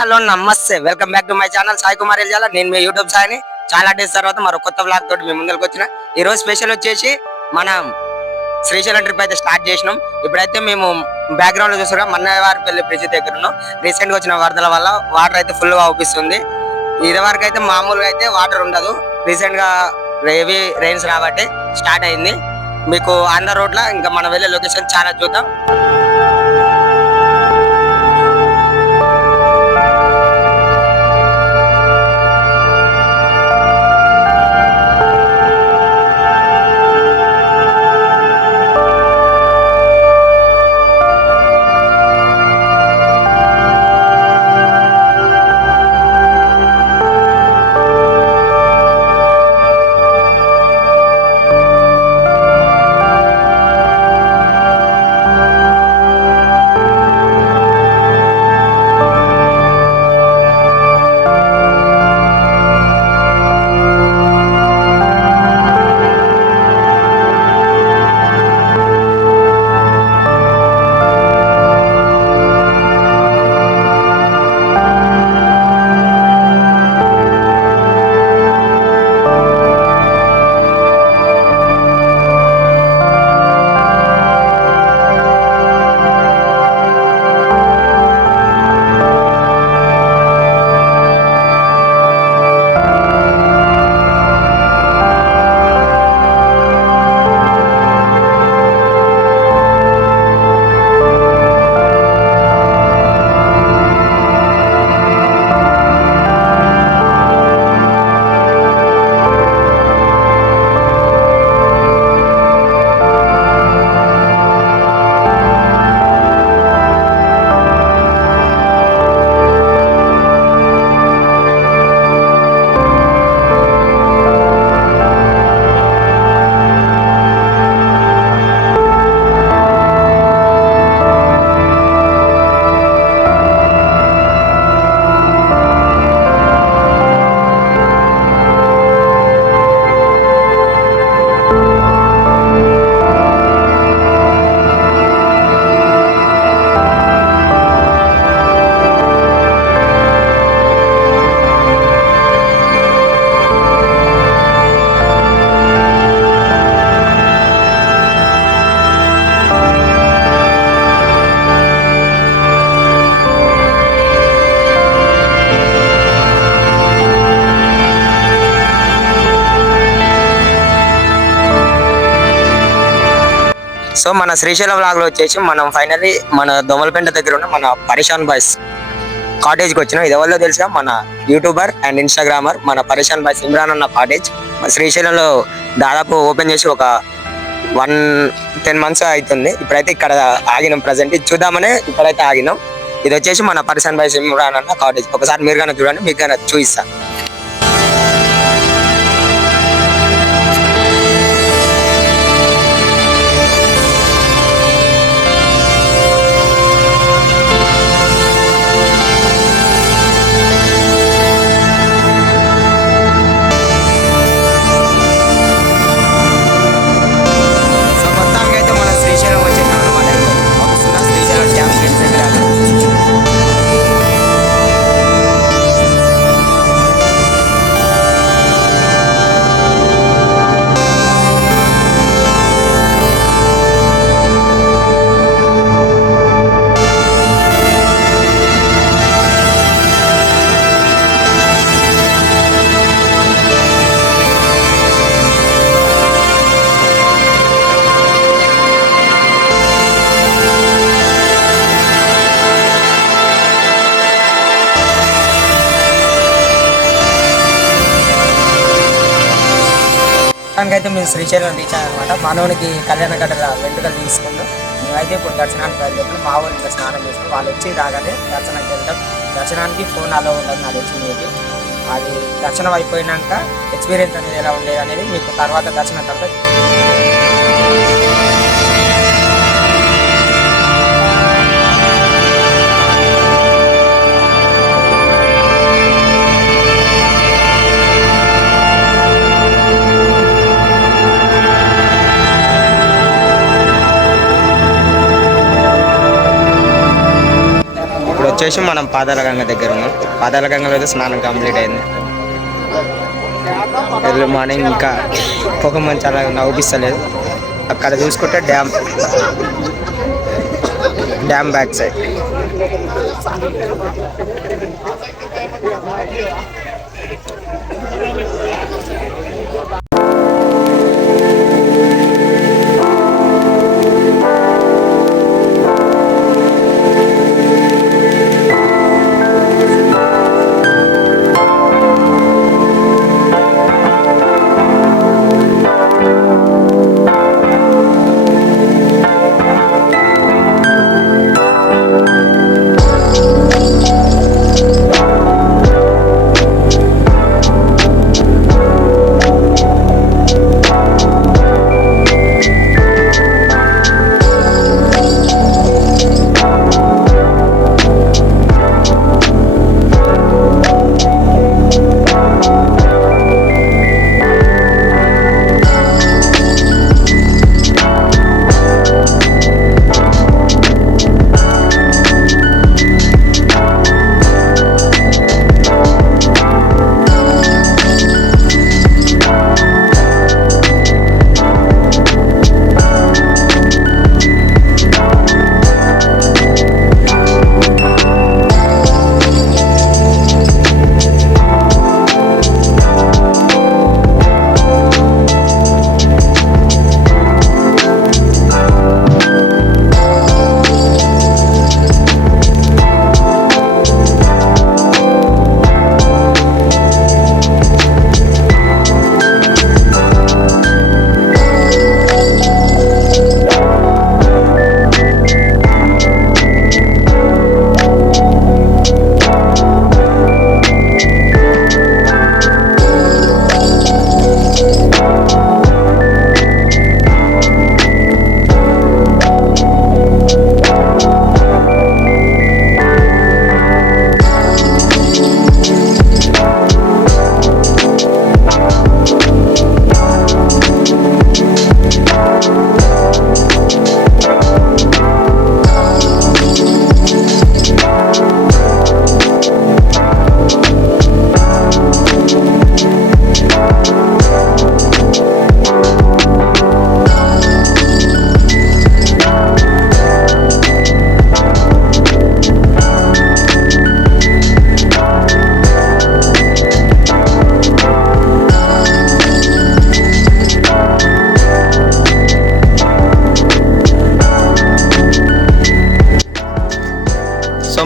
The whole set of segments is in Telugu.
హలో నమస్తే, welcome back to my channel Sai Kumar Eljala. నేను మీ యూట్యూబ్ సాయిని. చాలా డేస్ తర్వాత మరో కొత్త బ్లాగ్ తోటి మీ ముందరికి వచ్చిన. ఈ రోజు స్పెషల్ వచ్చేసి మనం శ్రీశైలం ట్రిప్ అయితే స్టార్ట్ చేసినాం. ఇప్పుడైతే మేము బ్యాక్గ్రౌండ్ లో చూస్తున్నాం మన్నవారిపల్లి బ్రిడ్జ్ దగ్గర ఉన్నాం. రీసెంట్ గా వచ్చిన వరదల వల్ల వాటర్ అయితే ఫుల్ గా అవుపిస్తుంది. ఇది వరకు అయితే మామూలుగా అయితే వాటర్ ఉండదు. రీసెంట్ గా హెవీ రెయిన్స్ రాబట్టి స్టార్ట్ అయింది. మీకు ఆన్ ద రోడ్ లో ఇంకా మనం వెళ్ళే లొకేషన్ చాలా చూద్దాం. సో మన శ్రీశైలం వ్లాగ్ లో వచ్చేసి మనం ఫైనల్లీ మన దొమలపేంట దగ్గర ఉన్న మన పరిశాన్ బాయ్స్ కాటేజ్ కి వచ్చినాం. ఇది ఎవరో తెలుసా, మన యూట్యూబర్ అండ్ ఇన్స్టాగ్రామర్ మన పరిశాన్ బాయ్స్ ఇమ్రాన్ అన్న కాటేజ్. శ్రీశైలంలో దాదాపు ఓపెన్ చేసి ఒక 10 months అవుతుంది. ఇప్పుడైతే ఇక్కడ ఆగినాం. ప్రజెంట్ ఇది చూద్దామనే ఇప్పుడైతే ఆగినాం. ఇది వచ్చేసి మన పరిశాన్ బాయ్స్ ఇమ్రాన్ అన్న కాటేజ్. ఒకసారి మీరు కన్నా చూడండి, మీకు కన్నా చూపిస్తా. అయితే మేము శ్రీశైలం రీచ్ అయ్యామన్నమాట. మానవునికి కళ్యాణ గడ్డల వెంట్రుకలు తీసుకున్నాం. మేమైతే ఇప్పుడు దర్శనానికి బయలుదేరుతాం. మా వాళ్ళు ఇంకా స్నానం చేసుకుని వాళ్ళు వచ్చి రాగానే దర్శనానికి వెళ్తాం. దర్శనానికి ఫోన్ అలో ఉండదు నాకు వచ్చి మీకు. అది దర్శనం అయిపోయినాక ఎక్స్పీరియన్స్ అనేది ఎలా ఉండేది అనేది మీకు తర్వాత దర్శనం తర్వాత వచ్చేసి మనం పాతాళగంగ దగ్గర ఉన్నాం. పాతాళగంగలో అయితే స్నానం కంప్లీట్ అయింది. ఎర్లీ మార్నింగ్ ఇంకా పొగ మంచి అలా అవుపిస్తలేదు. అక్కడ చూసుకుంటే డ్యామ్ బ్యాక్ సైడ్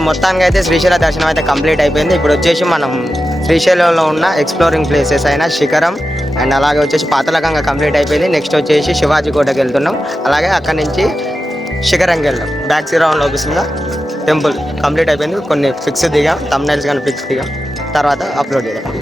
మొత్తానికి అయితే శ్రీశైల దర్శనం అయితే కంప్లీట్ అయిపోయింది. ఇప్పుడు వచ్చేసి మనం శ్రీశైలంలో ఉన్న ఎక్స్ప్లోరింగ్ ప్లేసెస్ అయిన శిఖరం అండ్ అలాగే వచ్చేసి పాతాళగంగ కంప్లీట్ అయిపోయింది. నెక్స్ట్ వచ్చేసి శివాజీ కోటకి వెళ్తున్నాం. అలాగే అక్కడి నుంచి శిఖరంకి వెళ్ళాం. బ్యాక్ గ్రౌండ్లో చూపిస్తుందా టెంపుల్ కంప్లీట్ అయిపోయింది. కొన్ని పిక్స్ దిగాం, థంబ్నెయిల్స్ కానీ పిక్స్ దిగాం, తర్వాత అప్లోడ్ చేద్దాం.